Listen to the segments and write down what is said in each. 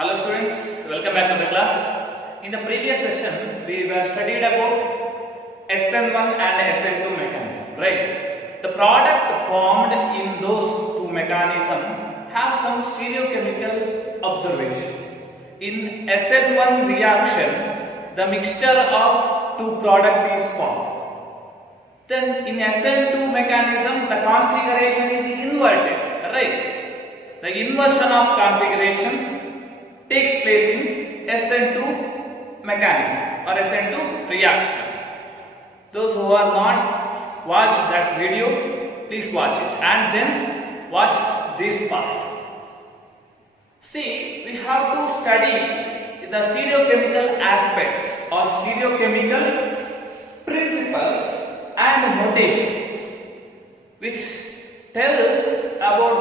Hello students, welcome back to the class. In the previous session, we were studied about SN1 and SN2 mechanism, right? The product formed in those two mechanisms have some stereochemical observation. In SN1 reaction, the mixture of two products is formed. Then in SN2 mechanism, the configuration is inverted, right? The inversion of configuration takes place in SN2 mechanism or SN2 reaction. Those who are not watched that video, please watch it and then watch this part. See, we have to study the stereochemical aspects or stereochemical principles and notations which tells about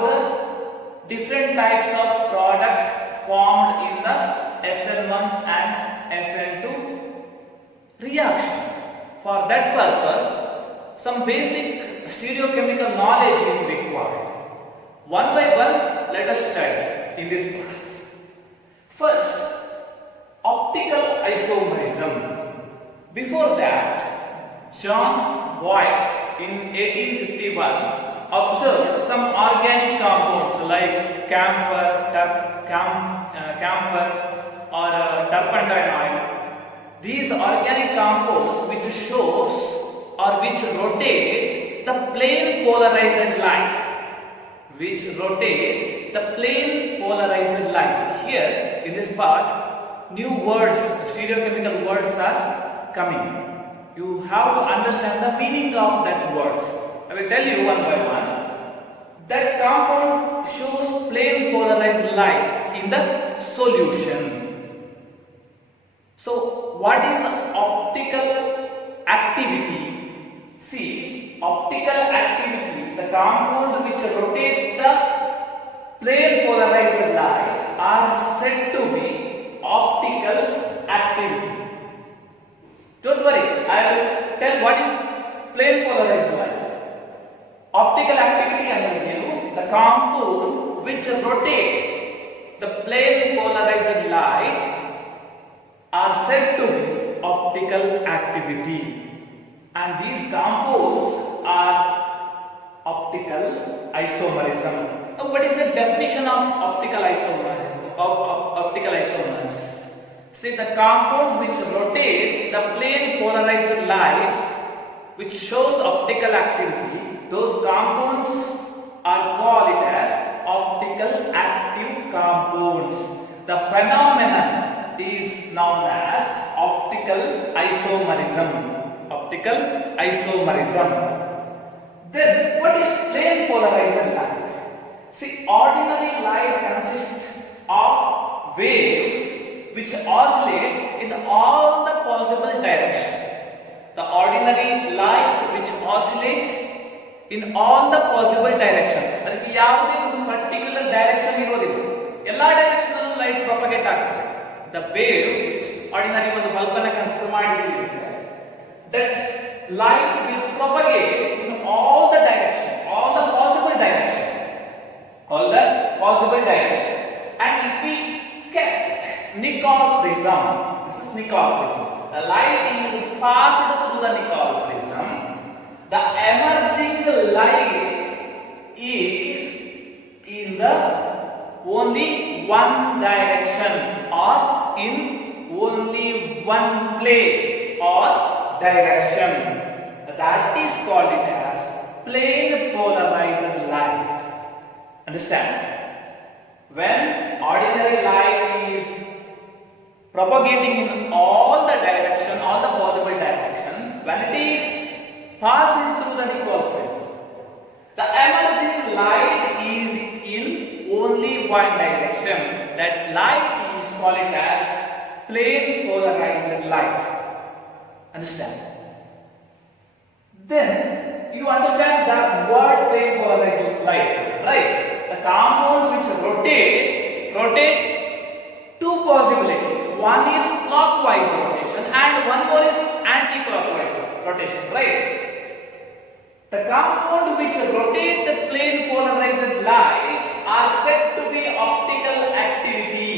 the different types of product formed in the SN1 and SN2 reaction. For that purpose, some basic stereochemical knowledge is required. One by one, let us study in this class. First, optical isomerism. Before that, John Boyd in 1851 observed some organic compounds like camphor or turpentine oil. These organic compounds which shows or which rotate the plane polarized light. Here in this part, new words, stereochemical words are coming. You have to understand the meaning of that words. I will tell you one by one. That compound shows plane polarized light in the solution. So, what is optical activity? See, optical activity, the compound which rotate the plane polarized light are said to be optical activity. Don't worry, I will tell what is plane polarized light. Optical activity under the compound which rotate the plane polarized light are said to be optical activity, and these compounds are optical isomerism. Now, what is the definition of optical isomers? See, the compound which rotates the plane polarized lights which shows optical activity, those compounds are called as optical active compounds. The phenomenon is known as optical isomerism. Optical isomerism. Then, what is plane polarized light? See, ordinary light consists of waves which oscillate in all the possible directions. The ordinary light which oscillates in all the possible direction. ಅದಕ್ಕೆ ಯಾವುದೇ ಒಂದು particular direction ಇರೋದಿಲ್ಲ. ಎಲ್ಲಾ direction ಅಲ್ಲೂ light propagate ಆಗ್ತದೆ. The wave which ordinary ಒಂದು bulb ಅನ್ನು consider ಮಾಡಿದ್ದೀವಿ, that light will propagate in all the direction, all the possible direction. And if we kept Nicol prism, this is Nicol prism. The light is passed through the Nicol prism. The emerging light is in the only one direction or in only one plane or direction. That is called it as plane polarized light. Understand? When ordinary light is propagating in all the direction, all the possible direction, when it is passing through the Nicol prism, the emerging light is in only one direction. That light is called as plane polarized light. Understand? Then you understand the word plane polarized light, right? The compound which rotate two possibilities. One is clockwise rotation and one more is anti-clockwise rotation, right? The compound which rotate the plane polarized light are said to be optical activity.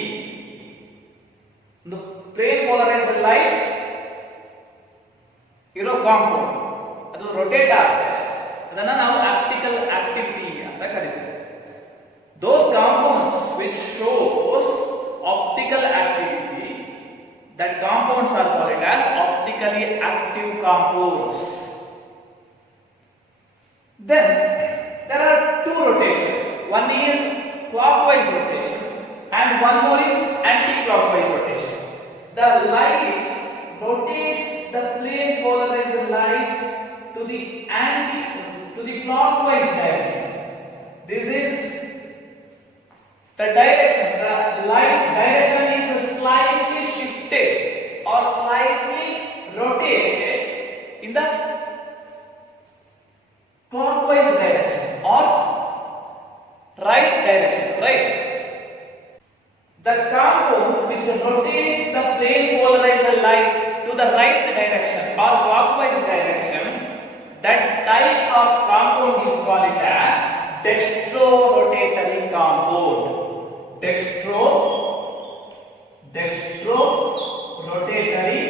Plane polarised light ಇರೋ compound ಅದು rotate ಆಗುತ್ತೆ, ಅದನ್ನ ನಾವು optical activity ಅಂತ ಕರಿತೀವಿ. Those compounds which shows optical activity, that compounds are called as optically active compounds. Then there are two rotations. One is clockwise rotation and one more is anti-clockwise rotation. The light rotates the plane polarized light to the clockwise direction. This is the direction, the light direction is slightly shifted or slightly rotated in the clockwise direction or right direction, right? The compound which rotates the plane polarized light to the right direction or clockwise direction, that type of compound is called as dextrorotatory compound. Dextrorotatory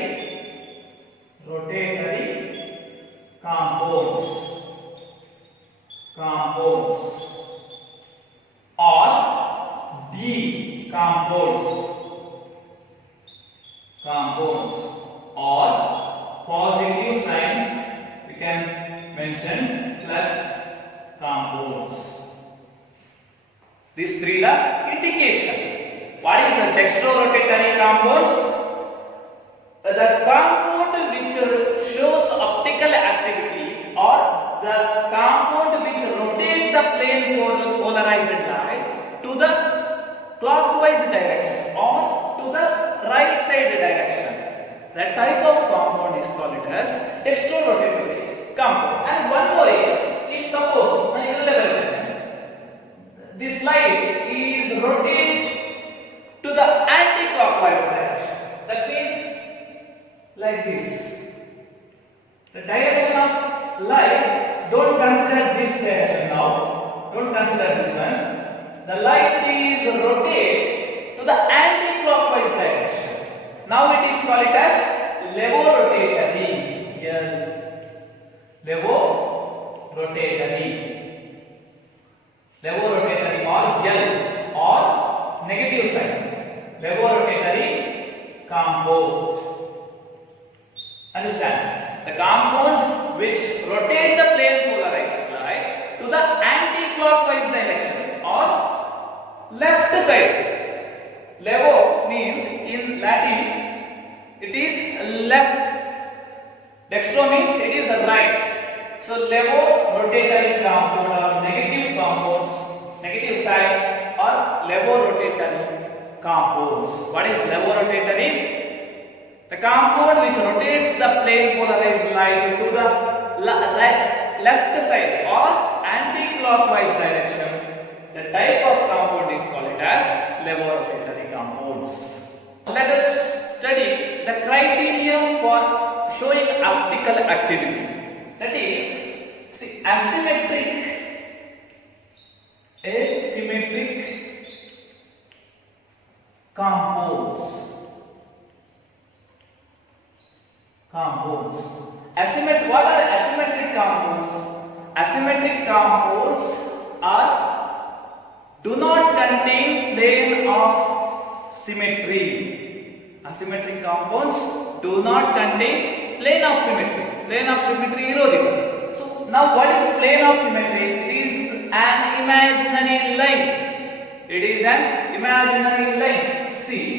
compounds or compounds or positive sign we can mention plus compounds. These three are indication. What is the dextrorotatory compounds? The compound which shows optical activity or the compound which rotates the plane polarized light to the clockwise direction or to the right side direction. That type of compound is called as dextrorotatory compound. And one more is, if suppose this light is rotated to the anti-clockwise direction, that means like this. The direction of light, don't consider this direction now, don't consider this one. The light is rotated to the anti-clockwise direction. Now it is called as levorotatory. Levorotatory or L or negative sign. Levorotatory compound. Understand? The compound which rotate the plane polarized light to the anti-clockwise direction or left side. Levo means in Latin it is left. Dextro means it is right. So levorotatory compound or negative compounds, negative side or levorotatory compounds. What is levorotatory? The compound which rotates the plane polarized light to the left side or anti-clockwise direction. The type of compound is called as levorotatory compounds. Let us study the criteria for showing optical activity. That is, see, asymmetric compounds. What are asymmetric compounds? Asymmetric compounds do not contain plane of symmetry. Asymmetric compounds do not contain plane of symmetry. Plane of symmetry irrodible. So now what is plane of symmetry? It is an imaginary line. It is an imaginary line. See,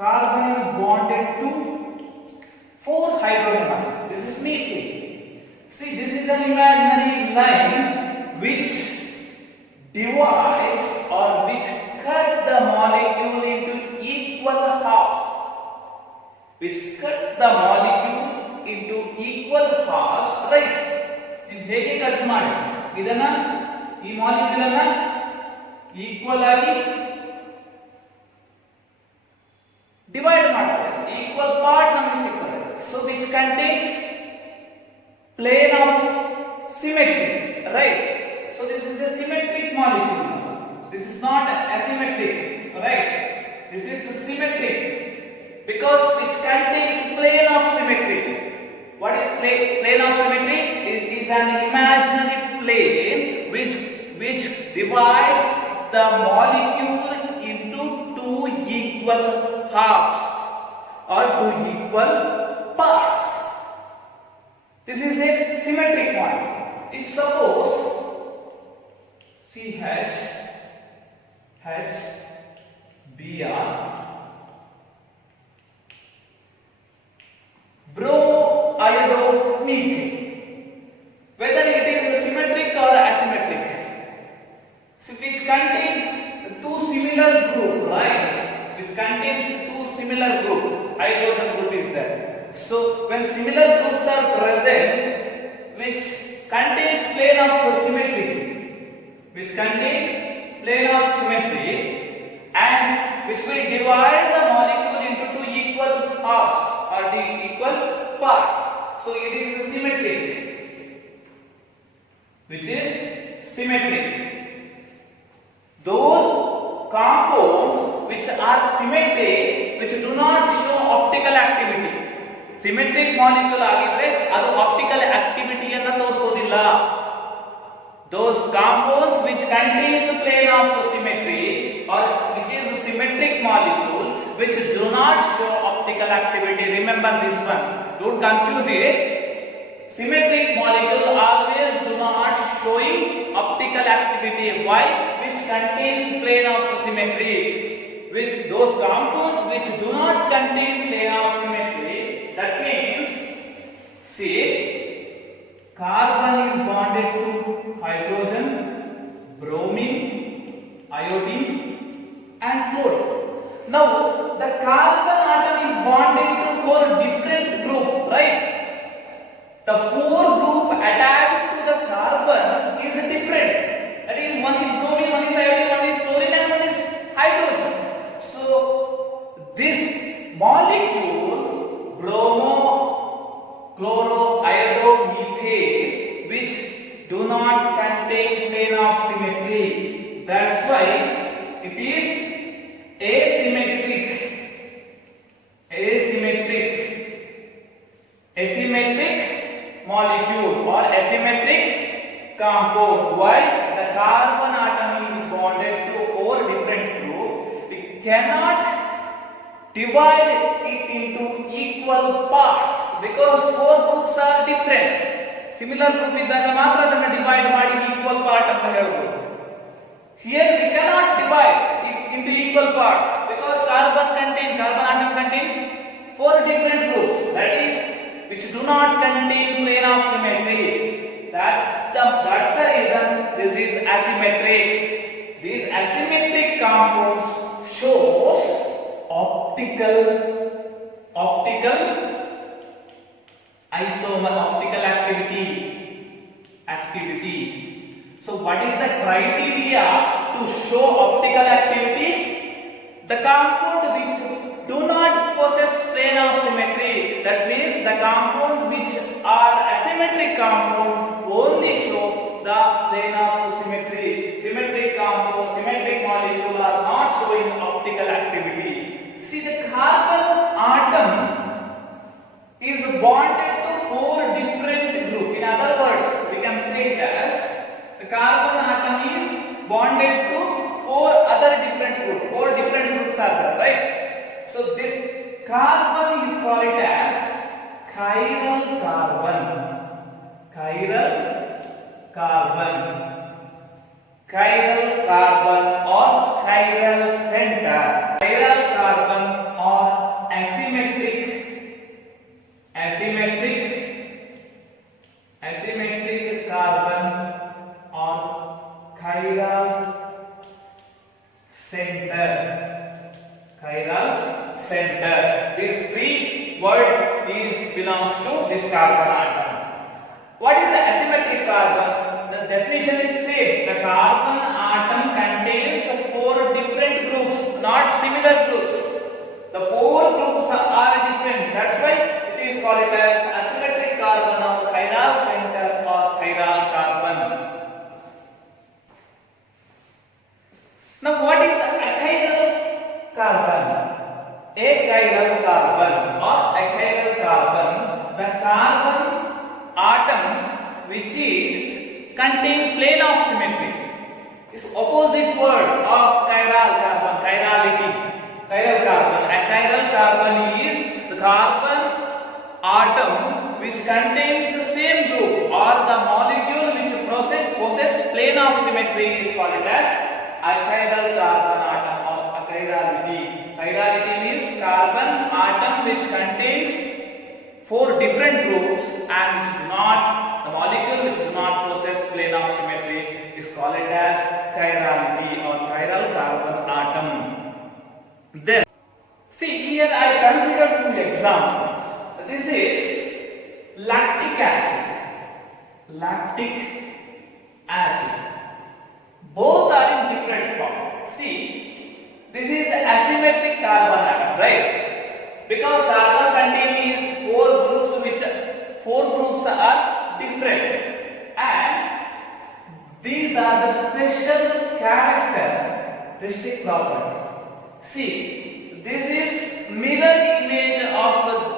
carbon is bonded to 4 hydrogen atoms. This is methane. See, this is an imaginary line which divides or which cut the molecule into equal halves. Right? In ಹೇಗೆ cut ಮಾಡಿ ಇದನ್ನ ಈ molecule ಅನ್ನ equal ಆಗಿ divide ಮಾಡ್ತಾರೆ. Equal part ನಮಗೆ ಸಿಗ್ತದೆ. So which contains plane of symmetry, right? So this is a symmetric molecule. This is not asymmetric, right? This is symmetric because it contains plane of symmetry. What is plane of symmetry? It is an imaginary plane which divides the molecule into two equal halves or two equal parts. This is a symmetric point. If suppose CH, Br, bromoiodomethane, whether it is symmetric or asymmetric, so which contains two similar group, right? Which contains two similar group, hydrogen group is there. So when similar groups are present, which contains plane of symmetry, and which will divide the molecule into two equal halves or the equal parts. So it is symmetric. Which is symmetric. Those compounds which are symmetric, which do not show optical activity. Symmetric molecule ಆಗಿದ್ರೆ ಅದು optical activity ಅನ್ನು ತೋರಿಸೋದಿಲ್ಲ. Those compounds which contains plane of symmetry or which is symmetric molecule which do not show optical activity. Remember this one. Don't confuse it. Symmetric molecule always do not showing optical activity. Why? Which contains plane of symmetry. Which those compounds which do not contain plane of symmetry. That means, see, carbon is bonded to hydrogen, bromine, iodine, and chlorine. Now, the carbon atom is bonded to four different groups, right? The fourth group attached to the carbon is different. That is, one is bromine, one is iodine, one is chlorine, and one is hydrogen. So, this molecule, bromochloroiodomethane, which do not contain plane of symmetry. That's why it is asymmetric molecule or asymmetric compound. Why? The carbon atom is bonded to four different groups. We cannot divide it into equal parts because four groups are different. Similar group ಇದ್ದಾಗ ಮಾತ್ರ ಅದನ್ನ divide ಮಾಡಿ equal part ಅಂತ ಹೇಳ್ಬೋದು. Here we cannot divide it into equal parts because carbon atom contain four different groups, that is, which do not contain plane of symmetry. That's the reason this is asymmetric. These asymmetric compounds shows optical activity. So what is the criteria to show optical activity? The compound which do not possess plane of symmetry. That means the compound which are asymmetric compound only show the plane of symmetry. Symmetric molecule are not showing optical activity. See, the carbon atom is bonded to four different groups. In other words, we can say it as the carbon atom is bonded to four other different groups. Four different groups are there, right? So this carbon is called as chiral carbon. Chiral carbon or chiral center. Chiral carbon or asymmetric carbon or chiral center. These three words belongs to this carbon atom. What is the asymmetric carbon? The definition is same. The carbon atom contains four different groups, not similar groups. The four groups are different. That's why it is called as asymmetric carbon or chiral center or chiral carbon. Now what is achiral carbon. Achiral carbon or achiral carbon, the carbon atom which is contain plane of symmetry is opposite word of chiral carbon, chirality. Chiral carbon. Achiral carbon is the carbon atom which contains the same group or the molecule which possess plane of symmetry is called as achiral carbon atom or achirality. Chirality means carbon atom which contains 4 different groups and which do not, the molecule which do not possess plane of symmetry is called as chirality or chiral carbon atom. Then, see here I consider 2 examples. This is lactic acid. Lactic acid. Both are in different form. See, this is the asymmetric carbon atom, right? Because carbon contain is 4 groups which 4 groups are different, and these are the special characteristic property. See, this is mirror image of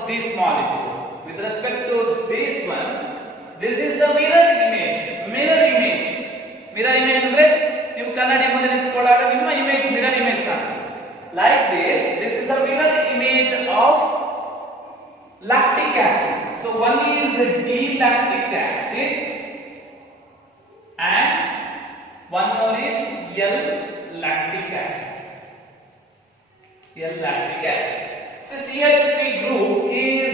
this molecule. With respect to this one, this is the mirror image. Mirror image. Mirror image ಅಂದ್ರೆ ನೀವು ಕನ್ನಡಿ ಮುಂದೆ ನಿಂತುಕೊಳ್ಳಾಗ ನಿಮ್ಮ image mirror image ಕಾಣುತ್ತೆ. Like this is the mirror image of lactic acid. So one is D-lactic acid and one more is L-lactic acid. L-lactic acid. So CH3 group is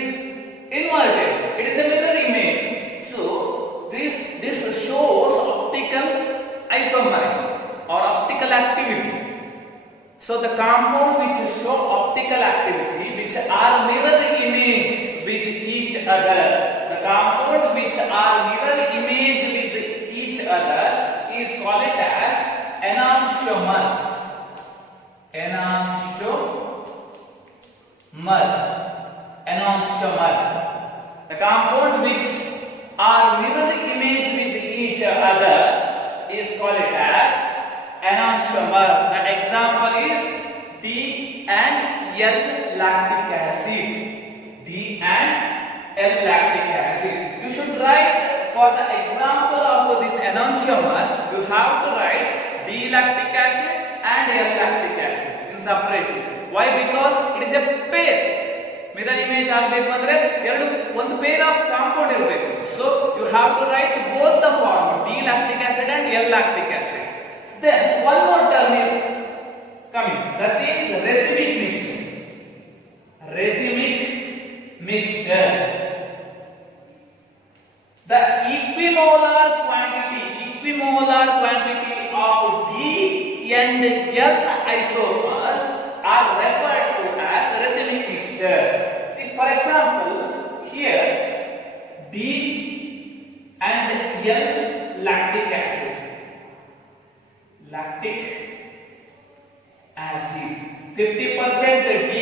inverted. It is a mirror image. So this shows optical isomerism or optical activity. So the compound which show optical activity which are mirror image with each other. The compound which are mirror image with each other is called as enantiomers. Enantiomer. The compound which are mirror image with each other is called as enantiomer. The example is D and L lactic acid. D and L lactic acid. You should write for the example of this enantiomer. You have to write D lactic acid and L lactic acid in separately. Why? Because it is a pair. Mirror image ಆಗಬೇಕು ಅಂದ್ರೆ ಒಂದು pair of compound ಇರಬೇಕು. So you have to write both the form D lactic acid and L lactic acid. Then one more term is coming, that is racemic mixture. Racemic mixture. The equimolar quantity of D and L isomers are referred to as racemic mixture. See, for example, here D and L lactic acid. Lactic acid. 50% D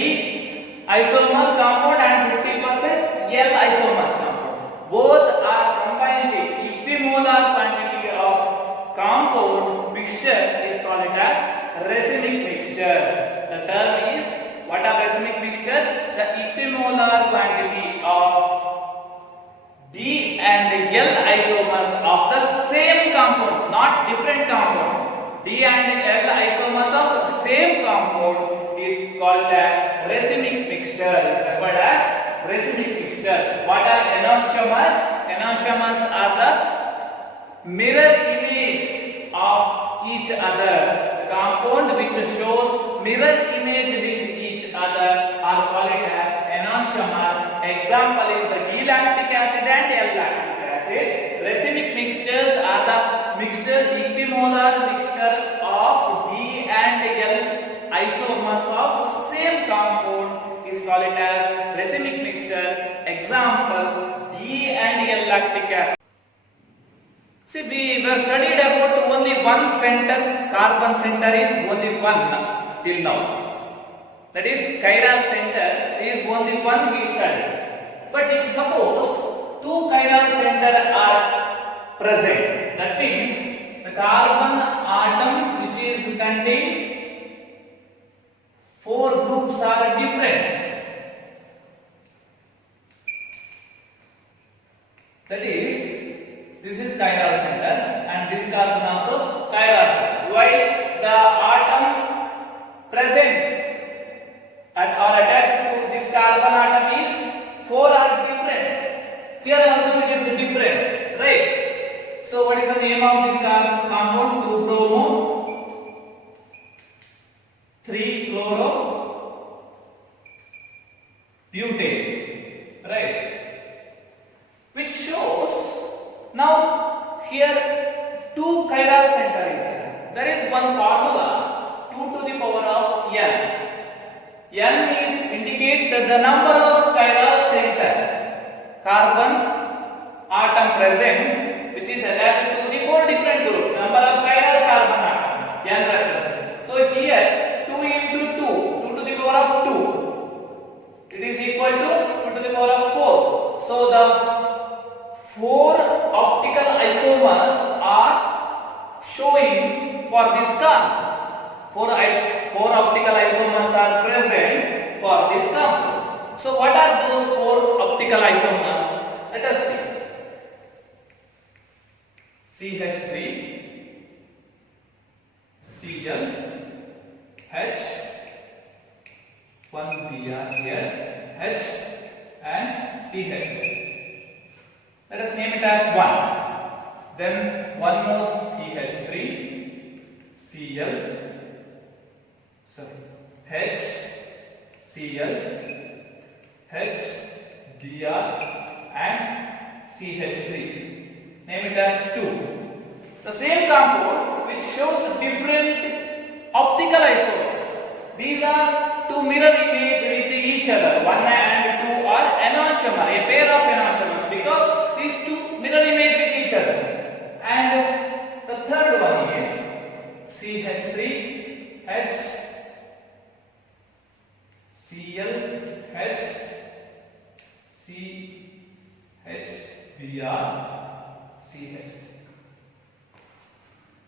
isomer compound and 50% L isomers compound. Both are combined. The equimolar quantity of compound mixture is called as racemic mixture. The term is what are racemic mixture? The equimolar quantity of D and L isomers of the same compound, not different compound. D and L isomers of the same compound is called as racemic mixture. Is referred as racemic mixture. What are enantiomers? Enantiomers are the mirror image of each other. The compound which shows mirror image with each other are called as enantiomer. Example is D-lactic acid and L-lactic acid. Racemic mixtures are the equimolar mixture of D and L isomers of same compound is called as racemic mixture. Example D and L-lactic acid. See, we were studied about only one center, carbon center is only one till now. That is chiral center is only one we studied. But if suppose 2 chiral center are present, that means the carbon atom which is contain 4 That is, this is chiral center and this carbon also chiral center. While the atom present or attached to this carbon atom is 4 are different. Here also it is different, right? So what is the name of this compound? 2-bromo 3-chloro butane, right? Which shows now here 2 chiral center is there. There is one formula 2 to the power of n. N is indicate the number of chiral center carbon atom present which is attached to the 4 different group. Number of chiral carbon atom n represent. So here 2 into 2, 2 to the power of 2. It is equal to 2 to the power of 4. So the 4 optical isomers are showing for this compound. 4 optical isomers are present for this compound. So what are those 4 optical isomers? Let us see. CH3, Cl, H, 1Br here, H and CH. Let us name it as 1. Then one more CH3, Cl, H, Cl, H, Br and CH3. Name it as 2. The same compound which shows different optical isomers. These are to mirror image with each other. 1 and 2 are enantiomer, a pair of enantiomers, because these two mirror image with each other. And the third one is CH3, H, Cl, H, CH, Br, CH.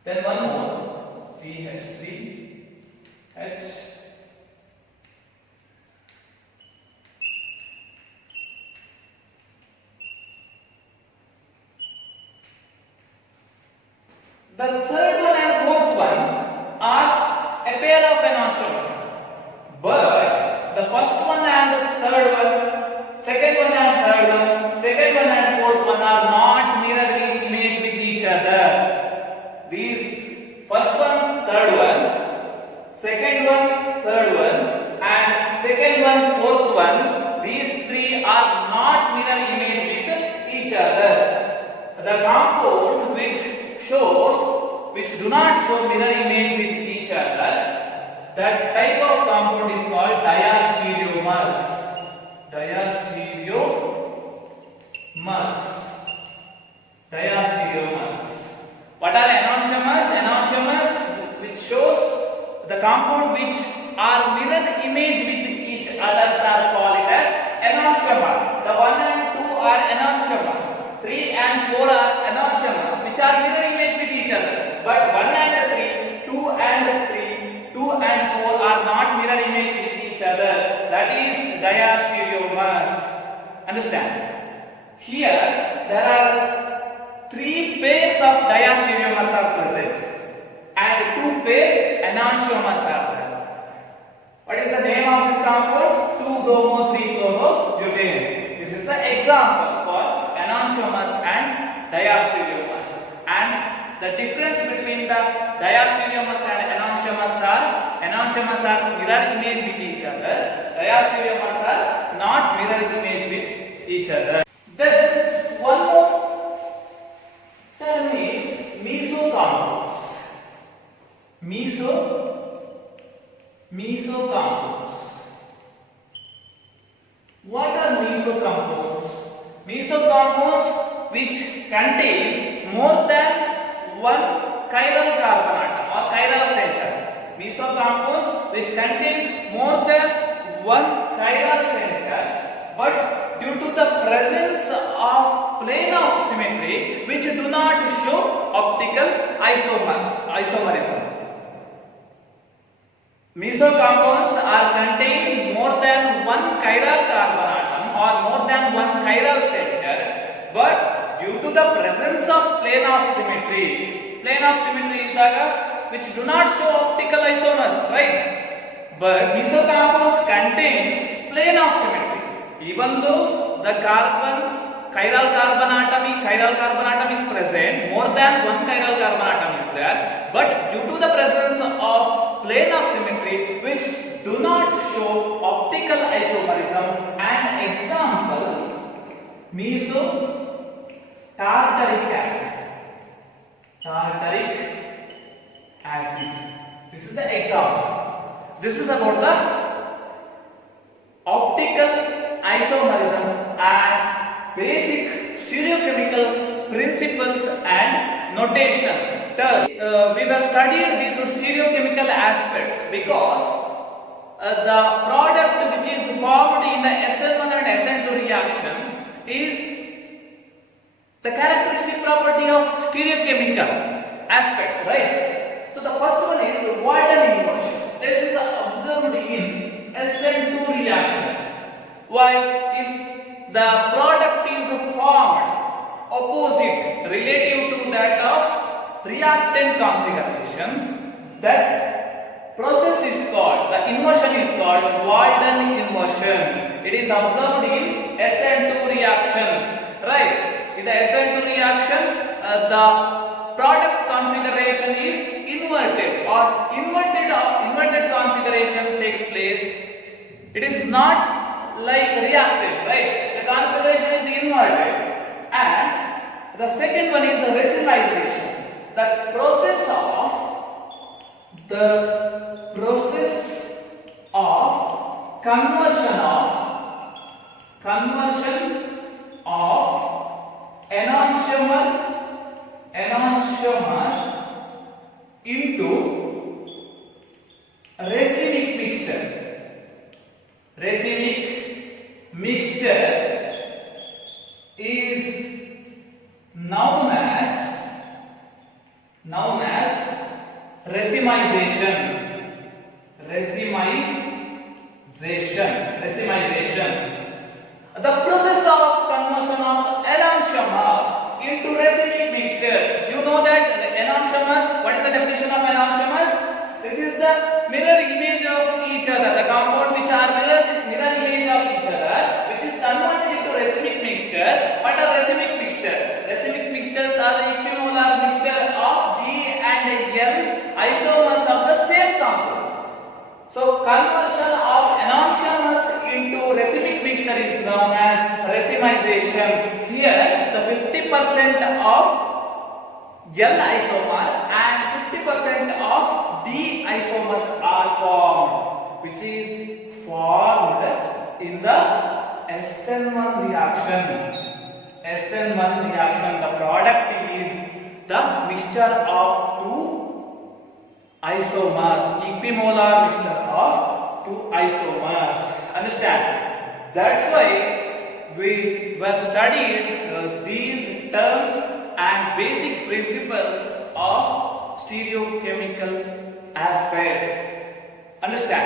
Then one more CH3, H, the third one and fourth one are a pair of enantiomer, but the first one and third one, second one and third one, second one and fourth one are not mirroring image with each other. These first one, third one, second one, third one, and second one, fourth one, these three are not mirror image with each other. The compound which do not show mirror image with each other, that type of compound is called diastereomers. Diastereomers. What are enantiomers? Enantiomers which shows the compound which are mirror image with each other are called it as enantiomer. The 1 and 2 are enantiomers. 3 and 4 are enantiomers which are mirror image with each other. But 1 and 3, 2 and 4 are not mirror image with each other. That is diastereomers. Understand? Here there are 3 pairs of diastereomers are present and 2 pairs enantiomers are there. What is the name of this compound? 2-bromo 3-chloro butane. This is the example for enantiomers and diastereomers. And the difference between the diastereomers and enantiomers are mirror image with each other. Diastereomers are not mirror image with each other. Then one more term is meso compounds. Meso compounds. What are meso compounds? Meso compounds which contains more than one chiral carbon atom or chiral center. Meso compounds which contains more than one chiral center, but due to the presence of plane of symmetry which do not show optical isomerism. Meso compounds are contain more than one chiral carbon atom or more than one chiral center, but due to the presence of plane of symmetry ಇದ್ದಾಗ which do not show optical isomers, right? But meso compounds contains plane of symmetry. Even though the chiral carbon atom is present, more than one chiral carbon atom is there, but due to the presence of plane of symmetry which do not show optical isomerism, and example meso tartaric acid. This is the example. This is about the optical isomerism and basic stereochemical principles and notation. We have studied these stereochemical aspects because the product which is formed in the SN1 and SN2 reaction is the characteristic property of stereochemical aspects, right? So the first one is Walton inversion. This is observed in SN2 reaction. While if the product is formed opposite relative to that of reactant configuration, that process is called, the inversion is called Walton inversion. It is observed in SN2 reaction, right? In the SN2 reaction, the product configuration is inverted or inverted configuration takes place. It is not like reactant, right? The configuration is inverted. And the second one is racemization. The process of conversion of enantiomers into racemic mixture. Racemic mixture is known as racemization. The process of conversion of enantiomers into racemic mixture. You know that enantiomers, what is the definition of enantiomers? This is the mirror image of each other, the compound which are mirror image of each other, which is converted into racemic mixture. What are racemic mixture? Racemic mixtures are the equimolar mixture of D and L isomers of the same compound. So conversion of enantiomers into racemic mixture is known as racemization. Here the 50% of L isomer and 50% of D isomers are formed, which is formed in the SN1 reaction. The product is the mixture of two isomers, equimolar mixture of two isomers. Understand? That's why we were studied these terms and basic principles of stereochemical aspects. Understand?